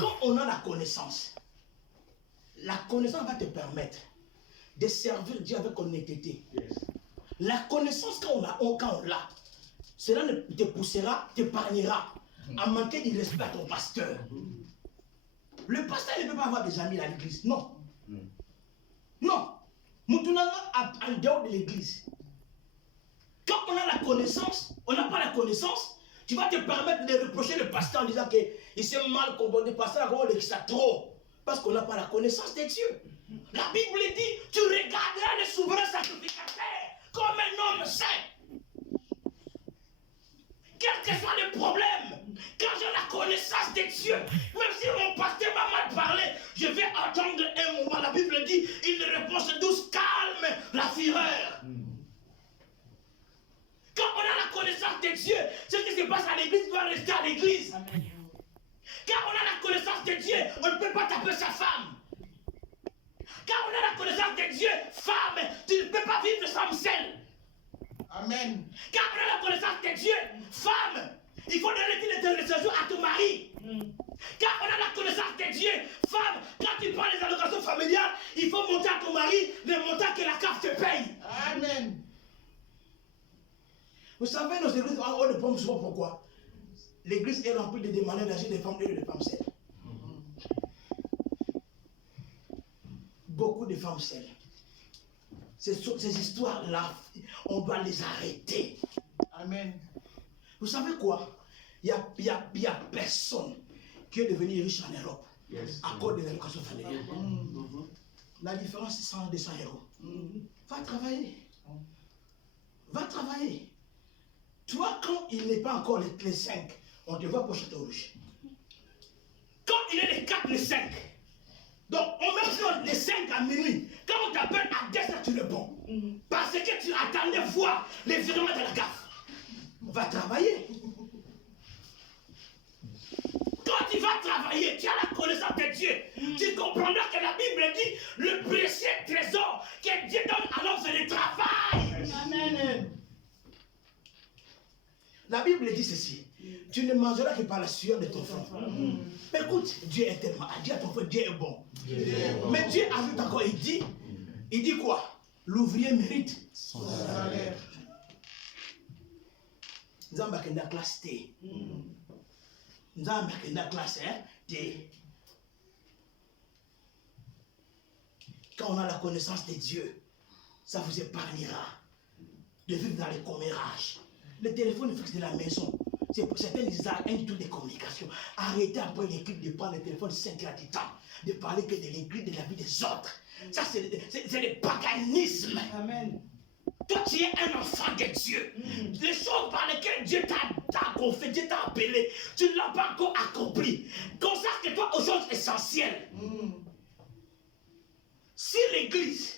Quand on a la connaissance va te permettre de servir Dieu avec honnêteté. Yes. La connaissance, quand on l'a, cela te poussera, t'épargnera à manquer de respect à ton pasteur. Le pasteur ne peut pas avoir des amis à l'église. Non. Non. Moutounanga en dehors de l'église. Quand on a la connaissance, on n'a pas la connaissance, tu vas te permettre de reprocher le pasteur en disant qu'il s'est mal comporté, le pasteur a ça trop. Parce qu'on n'a pas la connaissance de Dieu. La Bible dit, tu regarderas le souverain sacrificateur comme un homme saint. Quel que soit le problème, quand j'ai la connaissance de Dieu, même si mon pasteur m'a mal parlé, je vais attendre un moment. La Bible dit, il réponse douce, calme la fureur. Quand on a la connaissance de Dieu, ce qui se passe à l'église doit rester à l'église. Quand on a la connaissance de Dieu, on ne peut pas taper sa femme. Quand on a la connaissance de Dieu, femme, tu ne peux pas vivre sans sel. Amen. Quand on a la connaissance de Dieu, femme, il faut donner une intercession à ton mari. Quand on a la connaissance de Dieu, femme, quand tu prends les allocations familiales, il faut monter à ton mari le montant que la CAF te paye. Amen. Vous savez, nos églises, on ne pense pas pourquoi. L'église est remplie de demandeurs d'agir des femmes et des femmes seules. Beaucoup de femmes seules. Ces histoires-là, on doit les arrêter. Amen. Vous savez quoi? Il n'y a personne qui est devenu riche en Europe à cause de l'éducation familiale. La différence, c'est 100 200 euros. Va travailler. Va travailler. Toi, quand il n'est pas encore les 5, on te voit pour Château Rouge. Quand il est les 4, les 5, donc on met sur les 5 à minuit. Quand on t'appelle à 10 heures, tu réponds. Parce que tu attendais voir les virements de la CAF. Va travailler. Quand tu vas travailler, tu as la connaissance de Dieu. Tu comprendras que la Bible dit le précieux trésor que Dieu donne à l'homme, c'est le travail. Amen. La Bible dit ceci. Tu ne mangeras que par la sueur de ton front. Écoute, Dieu est tellement. Dis à ton frère, Dieu est bon. Mais Dieu ajoute encore, il dit quoi? L'ouvrier mérite son salaire. Nous avons la classe T. Nous avons la classe T. Quand on a la connaissance de Dieu, ça vous épargnera de vivre dans les commérages. Le téléphone fixe de la maison, c'est pour certains un tour de communication. Arrêtez après l'écrit de prendre le téléphone 5 heures du temps, de parler que de l'écrit de la vie des autres. Ça, c'est le paganisme. Amen. Toi, tu es un enfant de Dieu. Les choses par lesquelles Dieu t'a confié, Dieu t'a appelé, tu ne l'as pas encore accompli. Consacre-toi aux choses essentielles. Si l'église,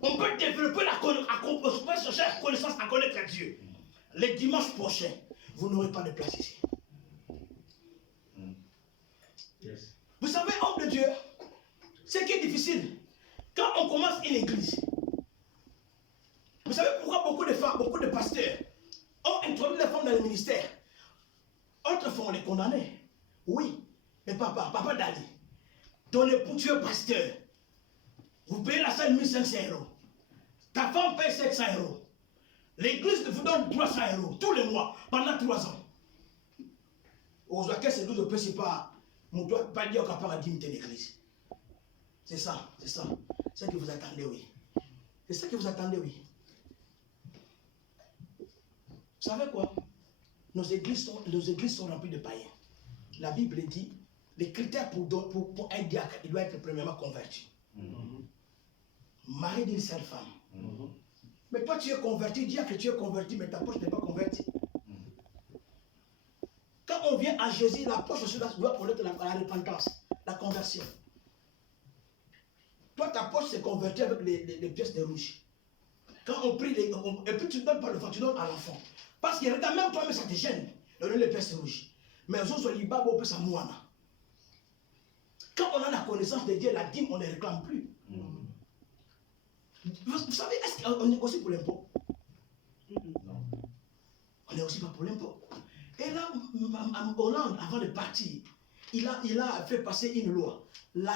on peut développer la connaissance à connaître Dieu. Le dimanche prochain, vous n'aurez pas de place ici. Yes. Vous savez, homme de Dieu, ce qui est difficile, quand on commence une église, vous savez pourquoi beaucoup de femmes, beaucoup de pasteurs ont introduit les femmes dans le ministère. Autres femmes, on les condamnait. Oui, mais papa Dali, ton époux, tu es pasteur. Vous payez la salle 1500 euros. Ta femme paye 700 euros. L'église vous donne 300 euros tous les mois pendant 3 ans. Aujourd'hui, c'est nous ne c'est pas. Mon doigt pas dire qu'on parle d'une l'église. C'est ça, c'est ça. C'est ce que vous attendez, oui. C'est ça que vous attendez, oui. Vous savez quoi? Nos églises sont remplies de païens. La Bible dit les critères pour un diacre, il doit être premièrement converti. Marié d'une seule femme. Mais toi, tu es converti, dis que tu es converti, mais ta poche n'est pas convertie. Quand on vient à Jésus, la poche aussi doit connaître la repentance, la conversion. Toi, ta poche s'est convertie avec les pièces de rouge. Quand on prie, et puis tu ne donnes pas le fond, tu donnes à l'enfant. Parce que regarde, même toi, mais ça te gêne, de donner les pièces rouges. Mais aux autres, ils babent au peu ça moana. Quand on a la connaissance de Dieu, la dîme, on ne réclame plus. Vous savez, est-ce qu'on est aussi pour l'impôt? Non. On n'est aussi pas pour l'impôt. Et là, en Hollande, avant de partir, il a fait passer une loi. La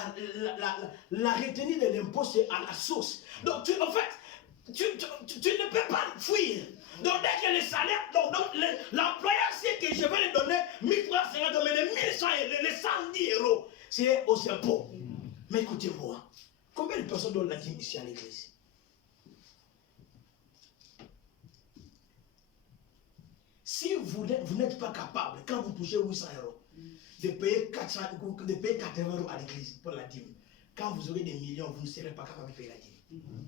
retenue de l'impôt, c'est à la source. Donc, en fait, tu ne peux pas fuir. Donc, dès que le salaire, donc l'employeur sait que je vais lui donner 1350, mais les 1100 et les 110 euros, c'est aux impôts. Mais écoutez-moi, combien de personnes donnent la dîme ici à l'église? Si vous n'êtes pas capable, quand vous touchez 800 euros, de payer 80 euros à l'église pour la dîme, quand vous aurez des millions, vous ne serez pas capable de payer la dîme.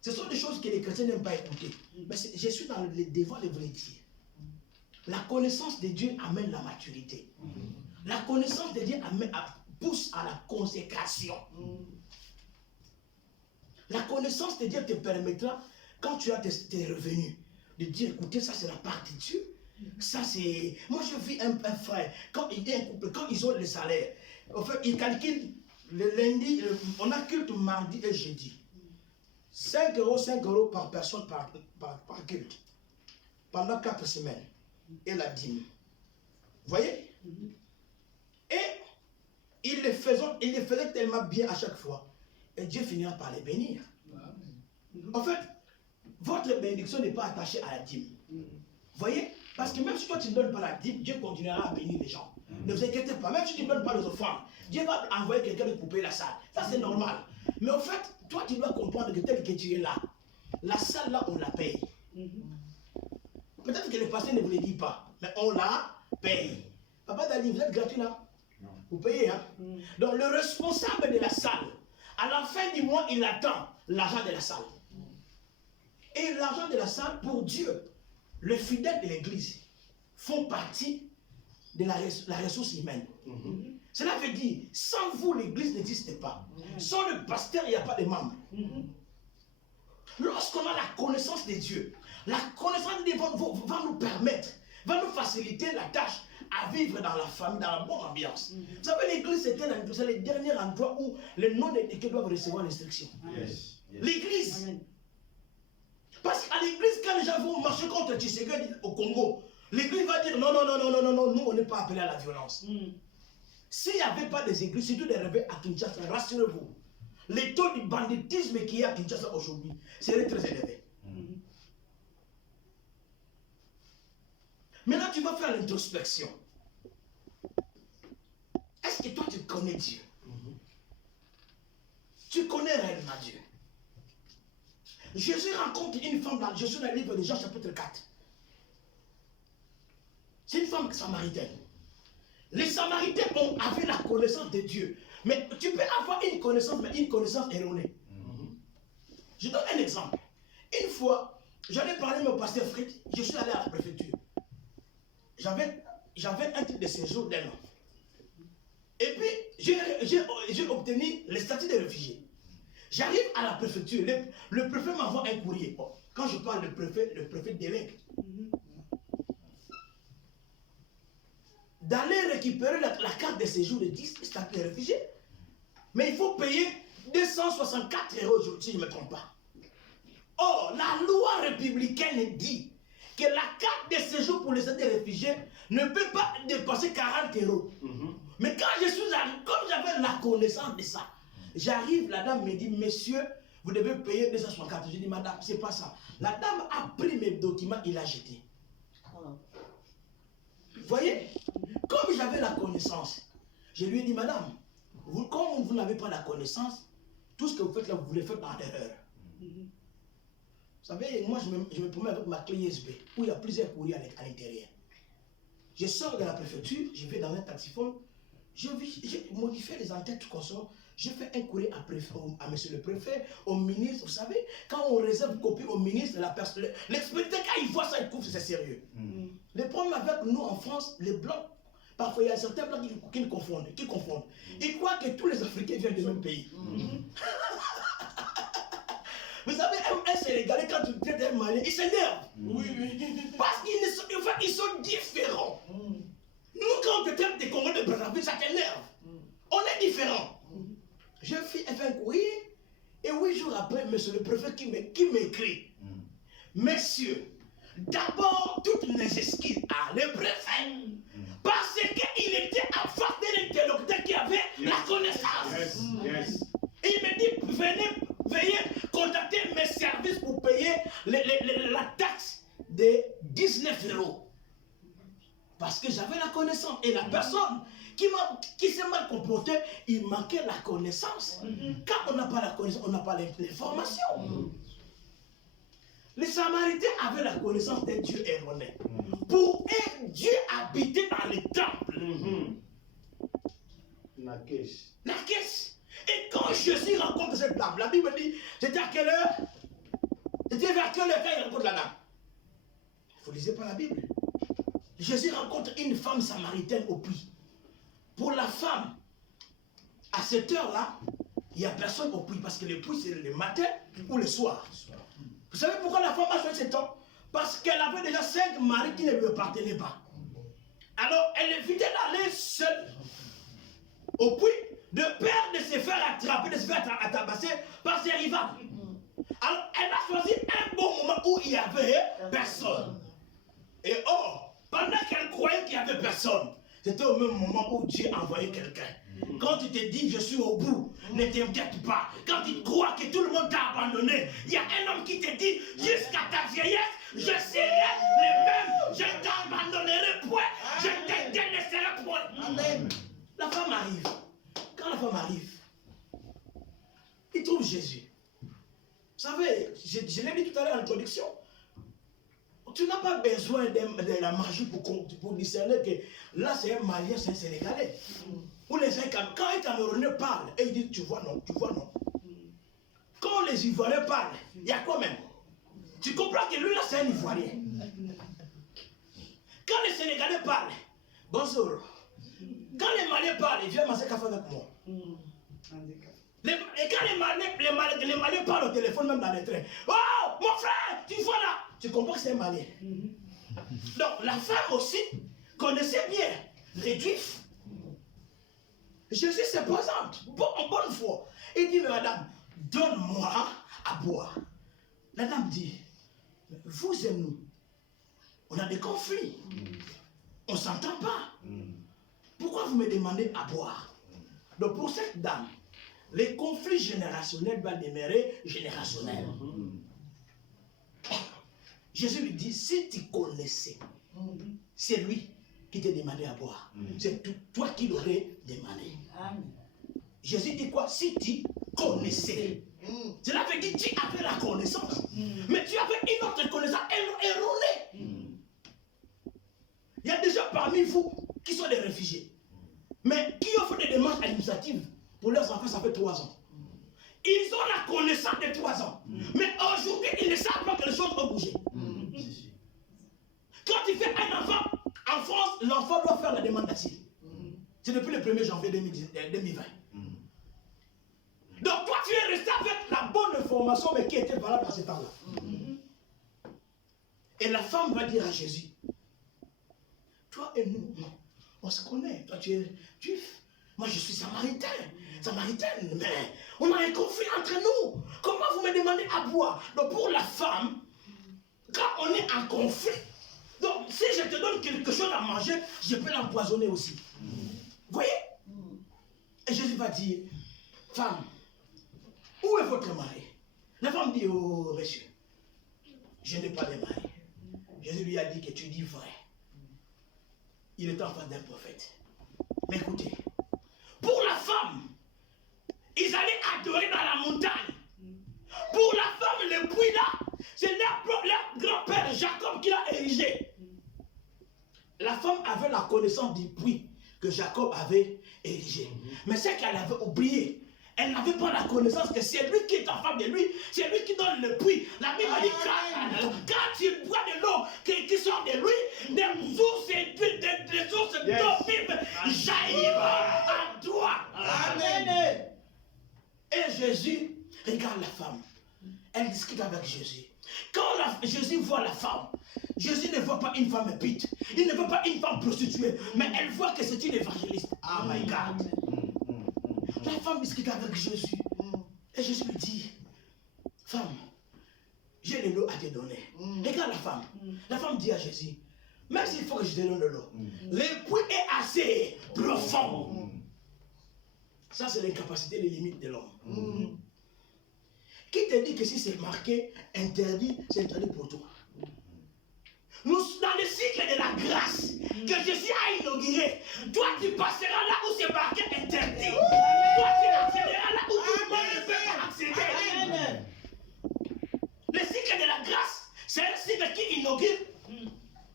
Ce sont des choses que les chrétiens n'aiment pas écouter. Mais je suis dans le devoir de vous les dire. La connaissance de Dieu amène la maturité. La connaissance de Dieu pousse à la consécration. La connaissance de Dieu te permettra, quand tu as tes revenus, de dire, écoutez, ça c'est la part de Dieu. Ça c'est... Moi je vis un frère, quand il est un couple, quand ils ont le salaire, en fait, ils calculent le lundi, on a culte mardi et jeudi. 5 euros par personne par culte. Pendant 4 semaines. Et la dîme. Vous voyez? Et ils le faisaient tellement bien à chaque fois. Et Dieu finira par les bénir. En fait, votre bénédiction n'est pas attachée à la dîme. Vous voyez? Parce que même si toi tu ne donnes pas la dîme, Dieu continuera à bénir les gens. Ne vous inquiétez pas, même si tu ne donnes pas les offrandes, Dieu va envoyer quelqu'un de couper la salle. Ça c'est normal. Mais en fait, toi tu dois comprendre que tel que tu es là, la salle là on la paye. Peut-être que le pasteur ne vous le dit pas, mais on la paye. Papa Dali, vous êtes gratuit là? Non. Vous payez, hein? Donc le responsable de la salle, à la fin du mois, il attend l'argent de la salle. Et l'argent de la salle, pour Dieu, les fidèles de l'église font partie de la ressource humaine. Cela veut dire, sans vous, l'église n'existe pas. Sans le pasteur, il n'y a pas de membres. Lorsqu'on a la connaissance de Dieu, la connaissance de Dieu va nous permettre, va nous faciliter la tâche à vivre dans la famille, dans la bonne ambiance. Vous savez, l'église, c'est le dernier endroit où les non-éduqués doivent recevoir l'instruction. L'église. Parce qu'à l'église, quand les gens vont marcher contre Tshisekedi au Congo, l'église va dire non, nous on n'est pas appelés à la violence. S'il n'y avait pas des églises, surtout des rebelles à Kinshasa, rassurez-vous, le taux du banditisme qu'il y a à Kinshasa aujourd'hui serait très élevé. Maintenant, tu vas faire l'introspection. Est-ce que toi, tu connais Dieu? Tu connais réellement Dieu? Jésus rencontre une femme dans le livre de Jean chapitre 4. C'est une femme samaritaine. Les Samaritains avaient la connaissance de Dieu. Mais tu peux avoir une connaissance, mais une connaissance erronée. Je donne un exemple. Une fois, j'allais parler à mon pasteur Fritz, je suis allé à la préfecture. J'avais un titre de séjour d'un an. Et puis, j'ai obtenu le statut de réfugié. J'arrive à la préfecture, le préfet m'envoie un courrier. Bon, quand je parle de préfet, le préfet délègue. D'aller récupérer la carte de séjour de 10 statut de réfugié. Mais il faut payer 264 € si je ne me trompe pas. Or, la loi républicaine dit que la carte de séjour pour les statuts de réfugiés ne peut pas dépasser 40 €. Mais quand je suis arrivé, comme j'avais la connaissance de ça, j'arrive, la dame me dit, monsieur, vous devez payer 264. Je dis, madame, c'est pas ça. La dame a pris mes documents, il a jeté. Vous voyez? Comme j'avais la connaissance, je lui ai dit, madame, comme vous n'avez pas la connaissance, tout ce que vous faites là, vous le faites en erreur. Vous savez, moi, je me promets avec ma clé USB, où il y a plusieurs courriers à l'intérieur. Je sors de la préfecture, je vais dans un taxiphone, je modifie les entêtes consort, je fais un courrier à monsieur le préfet, au ministre. Vous savez, quand on réserve une copie au ministre, l'expéditeur, quand il voit ça, il trouve que c'est sérieux. Le problème avec nous en France, les blancs, parfois il y a certains blancs qui confondent. Ils croient que tous les Africains viennent du même pays. Vous savez, un Sénégalais, quand tu traites un Malien, il s'énerve. Parce qu'ils sont différents. Nous, quand on te traite des Congolais de Brazzaville, ça t'énerve. On est différents. Je fais un courrier, et 8 jours après, monsieur le préfet qui m'écrit. Messieurs, d'abord, toutes mes excuses à le préfet, parce qu'il était en face de payer la taxe de 19 €. Parce que j'avais la connaissance. Et la personne qui s'est mal comportée, il manquait la connaissance. Quand on n'a pas la connaissance, on n'a pas l'information. Les Samaritains avaient la connaissance d'un Dieu erroné. Pour eux, Dieu habitait dans les temples. La caisse. Et quand Jésus rencontre cette dame, la Bible dit, c'était à quelle heure? C'était vers quelle heure quand il rencontre la dame? Vous ne lisez pas la Bible. Jésus rencontre une femme samaritaine au puits. Pour la femme, à cette heure-là, il n'y a personne au puits, parce que le puits, c'est le matin ou le soir. Vous savez pourquoi la femme a choisi ce temps? Parce qu'elle avait déjà 5 maris qui ne lui appartenaient pas. Alors, elle évitait d'aller seule au puits, de peur de se faire attraper, de se faire tabasser par ses rivales. Alors, elle a choisi un bon moment où il n'y avait personne. Et or, pendant qu'elle croyait qu'il n'y avait personne, c'était au même moment où Dieu envoyait quelqu'un. Quand tu te dis je suis au bout, ne t'inquiète pas. Quand tu crois que tout le monde t'a abandonné, il y a un homme qui te dit jusqu'à ta vieillesse, je serai le même, je ne t'abandonnerai point, je ne te délaisserai point. Amen. La femme arrive. Quand la femme arrive, il trouve Jésus. Vous savez, je l'ai dit tout à l'heure en introduction. Tu n'as pas besoin de la magie pour discerner que là c'est un Malien, c'est un Sénégalais. Ou quand un Camerounais parle, et il dit tu vois non, tu vois non. Quand les Ivoiriens parlent, il y a quoi même? Tu comprends que lui là c'est un Ivoirien. Quand les Sénégalais parlent, bonjour. Quand les Maliens parlent, ils viennent manger café avec moi. Et quand les Maliens parlent au téléphone, même dans les trains, oh mon frère, tu vois là, tu comprends que c'est un Malien. Donc la femme aussi connaissait bien les Juifs. Jésus se présente en bonne foi. Il dit, mais madame, donne-moi à boire. La dame dit, vous et nous, on a des conflits. On ne s'entend pas. Pourquoi vous me demandez à boire? Donc pour cette dame, les conflits générationnels doivent demeurer générationnels. Jésus lui dit, si tu connaissais, c'est lui qui t'a demandé à boire. C'est toi qui l'aurais demandé. Jésus dit quoi? Si tu connaissais. Cela veut dire que tu avais la connaissance. Mais tu avais une autre connaissance erronée. Il y a des gens parmi vous qui sont des réfugiés. Mais qui ont fait des démarches administratives pour leurs enfants, ça fait 3 ans. Ils ont la connaissance de 3 ans. Mais aujourd'hui, ils ne savent pas que les choses vont bouger. Quand tu fais un enfant, en France, l'enfant doit faire la demande d'asile. C'est depuis le 1er janvier 2020. Donc toi, tu es resté avec la bonne information, mais qui était valable à ce temps-là. Et la femme va dire à Jésus, toi et nous, on se connaît. Toi, tu es juif. Moi, je suis samaritaine. Mais on a un conflit entre nous. Comment vous me demandez à boire? Donc pour la femme, quand on est en conflit, donc si je te donne quelque chose à manger, je peux l'empoisonner aussi. Vous voyez? Et Jésus va dire, femme, où est votre mari? La femme dit, oh monsieur, je n'ai pas de mari. Jésus lui a dit que tu dis vrai. Il est en face d'un prophète. Mais écoutez, pour la femme, ils allaient adorer dans la montagne. Pour la femme, le puits là, c'est leur grand-père Jacob qui l'a érigé. La femme avait la connaissance du puits que Jacob avait érigé. Mais c'est qu'elle avait oublié. Elle n'avait pas la connaissance que c'est lui qui est en face de lui, c'est lui qui donne le puits. La Bible dit quand tu bois de l'eau qui sort de lui, des sources d'eau vive jailliront en toi. Amen. Et Jésus regarde la femme. Elle discute avec Jésus. Quand Jésus voit la femme, Jésus ne voit pas une femme pute. Il ne voit pas une femme prostituée. Mais elle voit que c'est une évangéliste. Oh my God. La femme discute avec Jésus. Et Jésus lui dit, femme, j'ai de l'eau à te donner. Regarde la femme. La femme dit à Jésus, même s'il faut que je te donne de l'eau, le puits est assez profond. Ça, c'est l'incapacité, les limites de l'homme. Qui te dit que si c'est marqué interdit, c'est interdit pour toi? Nous, dans le cycle de la grâce que Jésus a inauguré, toi tu passeras là où c'est marqué interdit. Toi tu accéderas là où tout le monde ne peut pas accéder. Le cycle de la grâce, c'est un cycle qui inaugure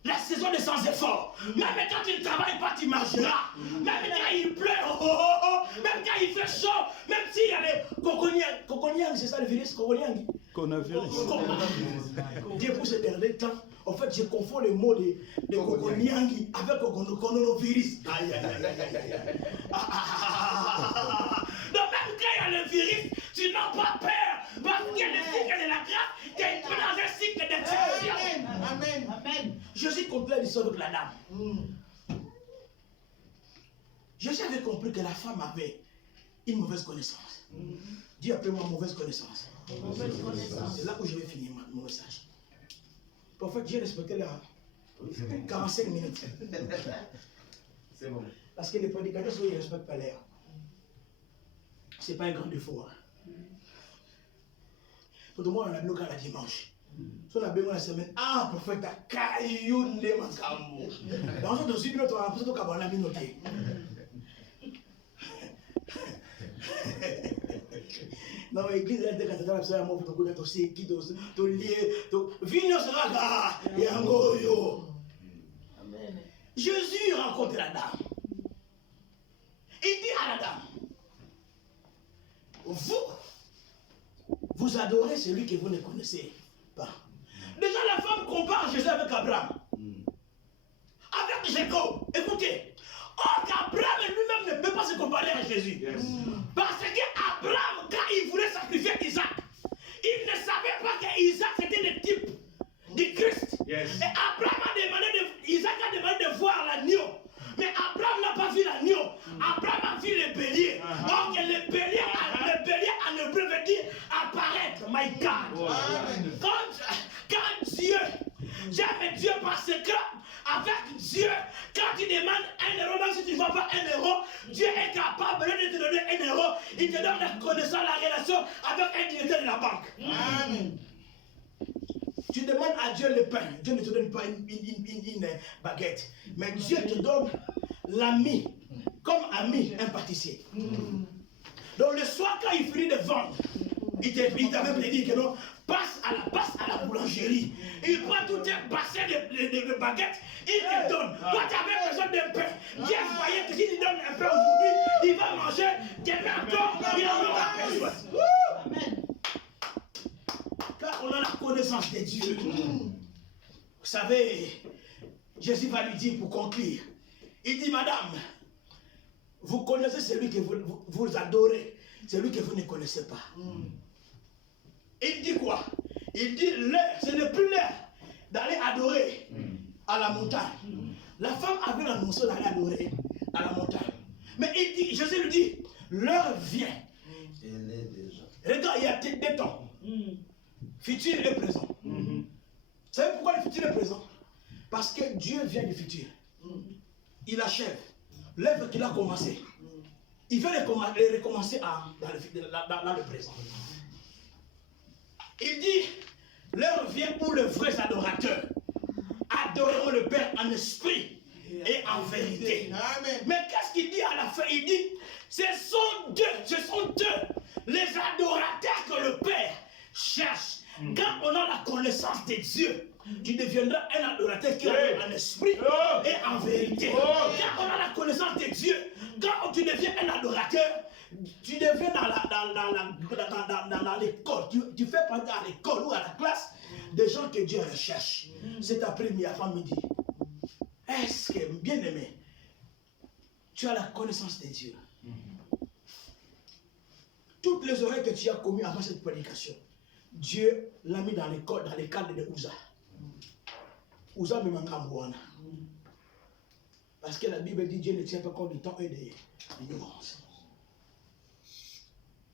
la saison de sans effort. Même quand tu ne travailles pas, tu marcheras. Même quand il pleut, même quand il fait chaud, même s'il y a les coconiang, c'est ça le virus, coconiang. Dieu pour ce dernier temps, en fait, je confonds les mots de coconiangi avec coronavirus. Aïe, aïe, aïe, aïe, aïe. Donc même quand il y a le virus, tu n'as pas peur. Parce que le cycle de la grâce, tu es dans un cycle d'exception. Amen. Amen. Jésus complète l'histoire avec la dame. Jésus avait compris que la femme avait une mauvaise connaissance. Dis appelle-moi mauvaise connaissance. C'est là où je vais finir mon message. En fait, j'ai respecté la 45 minutes. C'est bon. Parce que les prédicateurs, ils ne respectent pas l'air. Ce n'est pas un grand défaut. Pour tout le monde, on a bloqué la dimanche. Si on a besoin de la semaine, prophète, Kayoun de Makambo. Dans ce dossier, on a besoin de Kabana Minoté. Non, l'église est de cathédrale, absolument, pour te connaître aussi, qui te lier, Vigno sera là, Yangoyo. Jésus rencontre la dame. Il dit à la dame, vous adorez celui que vous ne connaissez pas. Déjà, la femme compare Jésus avec Abraham. Avec Jacob. Écoutez, Abraham lui-même ne peut pas se comparer à Jésus. Yes. Parce qu'Abraham, quand il voulait sacrifier Isaac, il ne savait pas qu'Isaac c'était le type du Christ. Yes. Et Abraham Isaac a demandé de voir l'agneau. Mais Abraham n'a pas vu l'agneau. Abraham a vu le bélier. Donc le bélier en hébreu veut dire apparaître. My God. Quand Dieu, j'aime Dieu parce que avec Dieu, quand tu demandes 1 euro, même si tu ne vois pas 1 euro, Dieu est capable de te donner 1 euro. Il te donne la connaissance, la relation avec un directeur de la banque. Amen. Tu demandes à Dieu le pain. Dieu ne te donne pas une baguette. Mais Dieu te donne l'ami, comme ami, un pâtissier. Donc le soir, quand il finit de vendre, il t'avait prédit que non, passe à la boulangerie. Il prend tout un bassin de baguettes, il te donne. Toi, tu avais besoin d'un pain. Dieu voyait que s'il lui donne un pain aujourd'hui, il va manger. Demain encore, il en aura besoin. Amen. Car on a la connaissance de Dieu. Vous savez, Jésus va lui dire pour conclure. Il dit, madame, vous connaissez celui que vous adorez, celui que vous ne connaissez pas. Il dit quoi? Il dit, ce n'est plus l'heure d'aller adorer à la montagne. La femme avait l'annonce d'aller adorer à la montagne. Mais il dit, Jésus lui dit, l'heure vient. Regarde, il y a des temps. Futur et présent. Vous savez pourquoi le futur est présent? Parce que Dieu vient du futur. Il achève l'œuvre qu'il a commencé. Il veut les recommencer dans le présent. Il dit, l'heure vient où les vrais adorateurs adoreront le Père en esprit et en vérité. Amen. Mais qu'est-ce qu'il dit à la fin? Il dit, ce sont deux les adorateurs que le Père cherche. Quand on a la connaissance de Dieu, tu deviendras un adorateur qui adore en esprit et en vérité. Quand on a la connaissance de Dieu, quand tu deviens un adorateur, tu deviens dans l'école. Tu fais partie à l'école ou à la classe des gens que Dieu recherche. Cet après-midi, avant midi. Est-ce que, bien aimé, tu as la connaissance de Dieu? Toutes les oreilles que tu as commises avant cette prédication, Dieu l'a mis dans les cadres de Ouza. Ouza me manque à moi. Parce que la Bible dit Dieu ne tient pas compte du temps et de l'ignorance.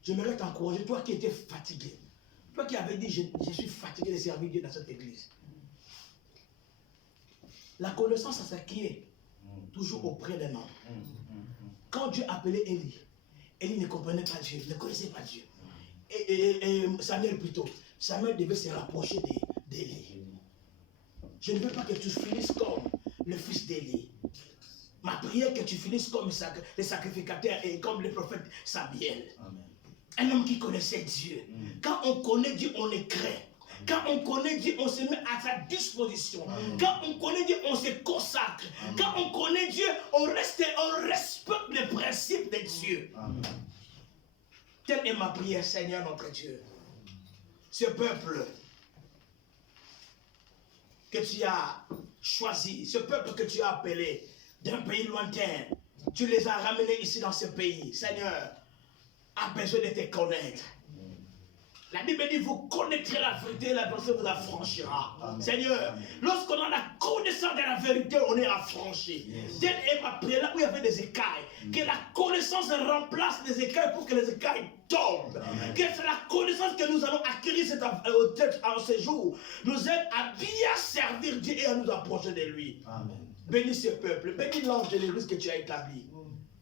J'aimerais t'encourager, toi qui étais fatigué, toi qui avais dit je suis fatigué de servir Dieu dans cette église. La connaissance, ça s'acquiert toujours auprès d'un homme. Quand Dieu appelait Élie, Élie ne comprenait pas Dieu, ne connaissait pas Dieu. Samuel plutôt. Samuel devait se rapprocher d'Élie. Je ne veux pas que tu finisses comme le fils d'Élie. Ma prière que tu finisses comme les sacrificateurs et comme le prophète Samuel. Amen. Un homme qui connaissait Dieu. Quand on connaît Dieu, on est craint. Quand on connaît Dieu, on se met à sa disposition. Amen. Quand on connaît Dieu, on se consacre. Amen. Quand on connaît Dieu, on respecte les principes de Dieu. Amen. Telle est ma prière, Seigneur notre Dieu. Ce peuple que tu as choisi, ce peuple que tu as appelé d'un pays lointain, tu les as ramenés ici dans ce pays. Seigneur, a besoin de te connaître. La Bible dit, vous connaîtrez la vérité, la vérité vous affranchira. Amen. Seigneur, lorsqu'on a la connaissance de la vérité, on est affranchi. Yes. Telle est ma prière, là où il y avait des écailles. Que la connaissance remplace les écailles pour que les écailles tombent. Amen. Que c'est la connaissance que nous allons acquérir en ce jour nous aide à bien servir Dieu et à nous approcher de lui. Amen. Bénis ce peuple, bénis l'ange de l'église que tu as établi.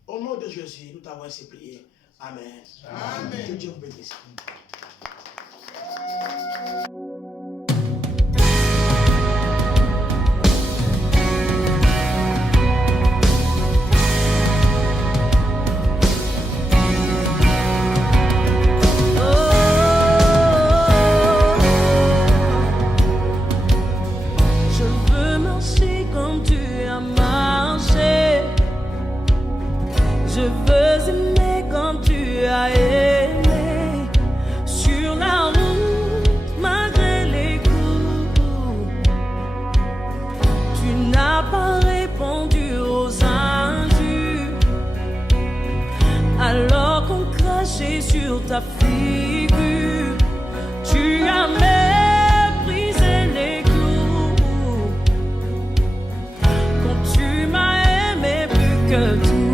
Au nom de Jésus, nous t'avons ainsi prié. Amen. Amen. Que Dieu vous bénisse. Sur ta figure, tu as méprisé les clous. Quand tu m'as aimé plus que tout.